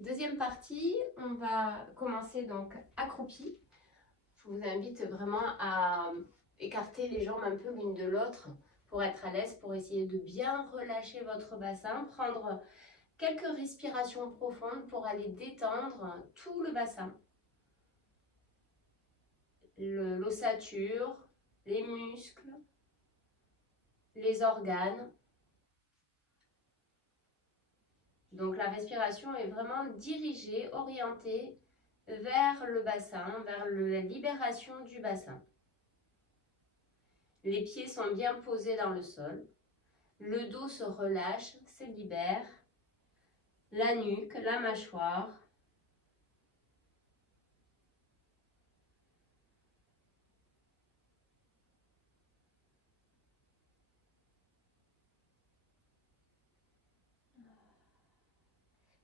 Deuxième partie, on va commencer donc accroupi. Je vous invite vraiment à écarter les jambes un peu l'une de l'autre pour être à l'aise, pour essayer de bien relâcher votre bassin, prendre quelques respirations profondes pour aller détendre tout le bassin. L'ossature, les muscles, les organes. Donc la respiration est vraiment dirigée, orientée vers le bassin, vers la libération du bassin. Les pieds sont bien posés dans le sol. Le dos se relâche, se libère. La nuque, la mâchoire.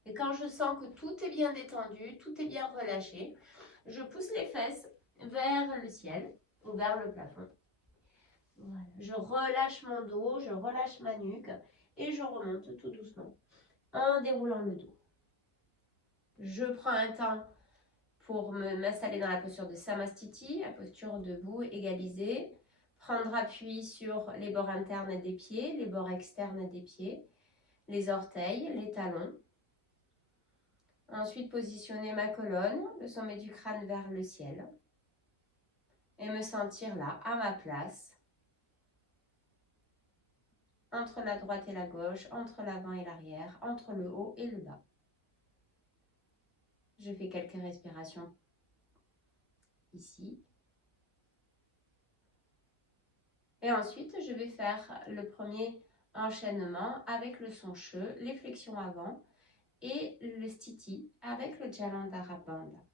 Et quand je sens que tout est bien détendu, tout est bien relâché, je pousse les fesses vers le ciel ou vers le plafond. Voilà. Je relâche mon dos, je relâche ma nuque et je remonte tout doucement en déroulant le dos. Je prends un temps pour m'installer dans la posture de Samastiti, la posture debout égalisée. Prendre appui sur les bords internes des pieds, les bords externes des pieds, les orteils, les talons. Ensuite, positionner ma colonne, le sommet du crâne vers le ciel. Et me sentir là, à ma place, entre la droite et la gauche, entre l'avant et l'arrière, entre le haut et le bas. Je fais quelques respirations ici. Et ensuite, je vais faire le premier enchaînement avec le son che, les flexions avant et le stiti avec le Jalandhara Bandha.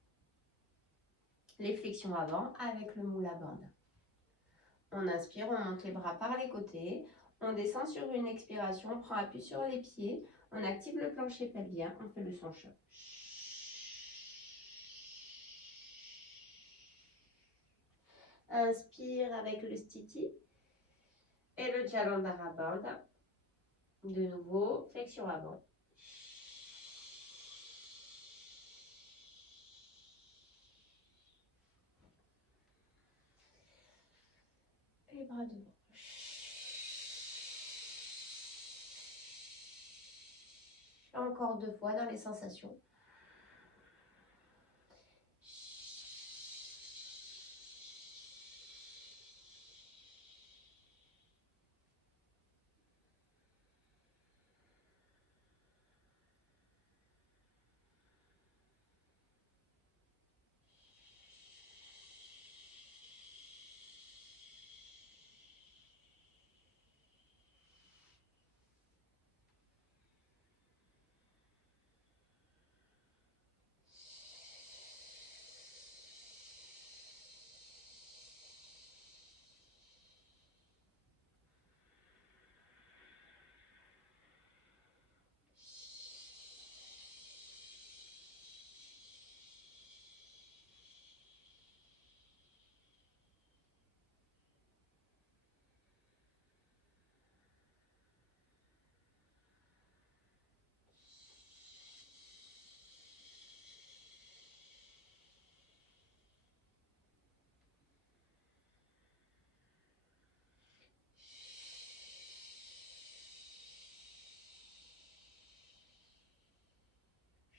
Les flexions avant avec le Mula Bandha. On inspire, on monte les bras par les côtés, on descend sur une expiration, on prend appui sur les pieds, on active le plancher pelvien, on fait le son che. Inspire avec le stiti et le Jalandhara Bandha. De nouveau, flexion avant. Les bras devant. Encore 2 fois dans les sensations.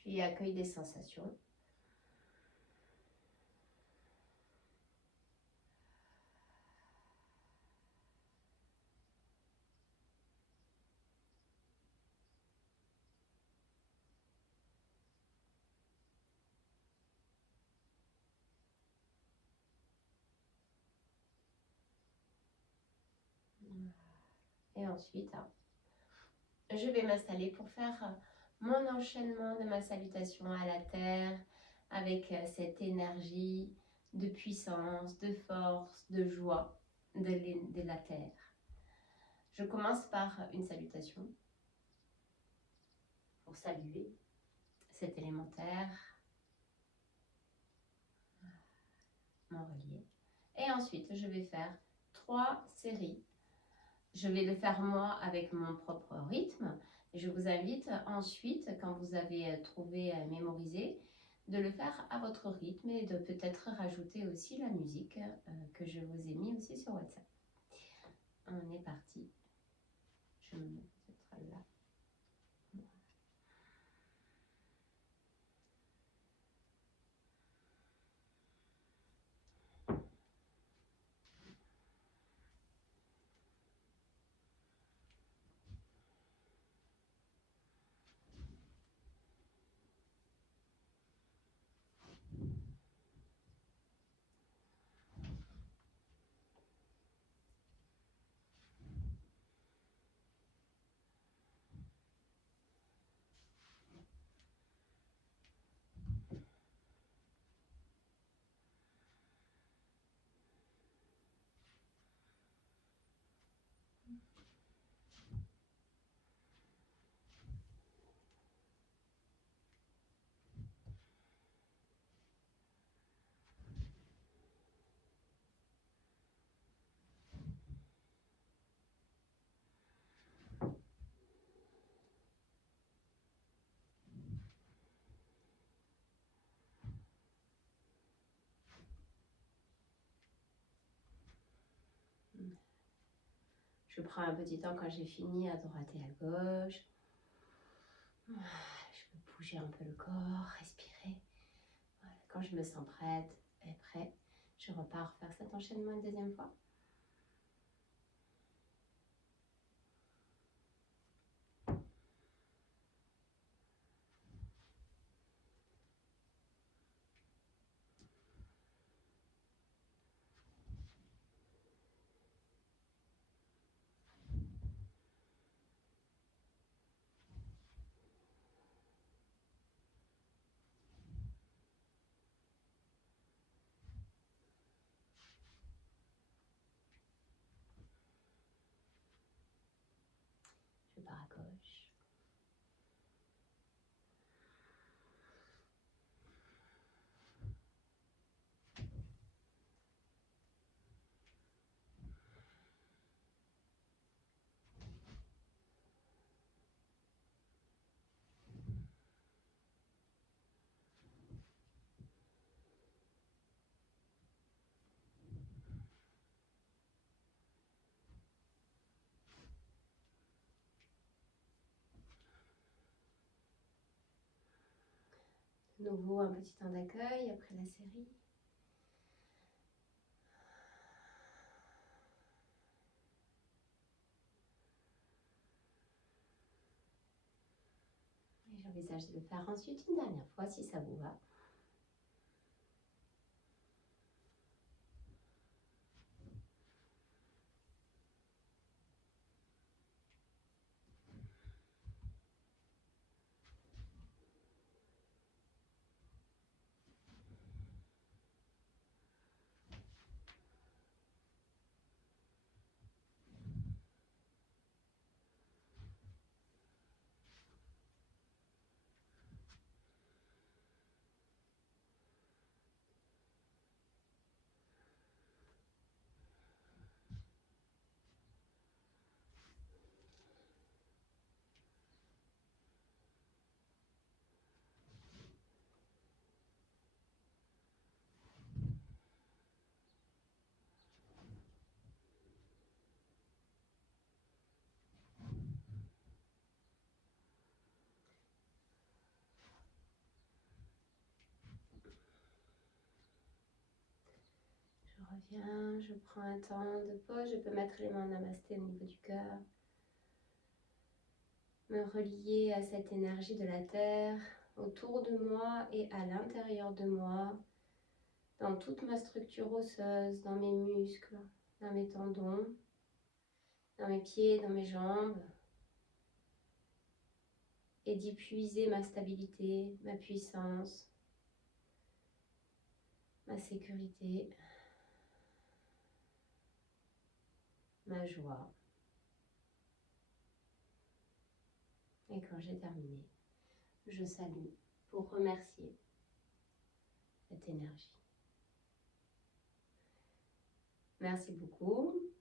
Puis accueil des sensations. Et ensuite, je vais m'installer pour faire mon enchaînement de ma salutation à la terre avec cette énergie de puissance, de force, de joie de la terre. Je commence par une salutation pour saluer cet élémentaire, mon relier. Et ensuite, je vais faire 3 séries. Je vais le faire moi avec mon propre rythme, Je vous invite ensuite, quand vous avez trouvé, mémorisé, de le faire à votre rythme et de peut-être rajouter aussi la musique que je vous ai mis aussi sur WhatsApp. On est parti. Je me mets peut-être là. Je prends un petit temps quand j'ai fini à droite et à gauche. Je peux bouger un peu le corps, respirer. Voilà. Quand je me sens prête et prêt, je repars faire cet enchaînement une deuxième fois. Je pars à gauche. De nouveau, un petit temps d'accueil après la série. Et j'envisage de le faire ensuite une dernière fois si ça vous va. Je reviens, je prends un temps de pause. Je peux mettre les mains en namasté au niveau du cœur. Me relier à cette énergie de la terre autour de moi et à l'intérieur de moi, dans toute ma structure osseuse, dans mes muscles, dans mes tendons, dans mes pieds, dans mes jambes, et d'y puiser ma stabilité, ma puissance, ma sécurité, ma joie. Et quand j'ai terminé, je salue pour remercier cette énergie. Merci beaucoup.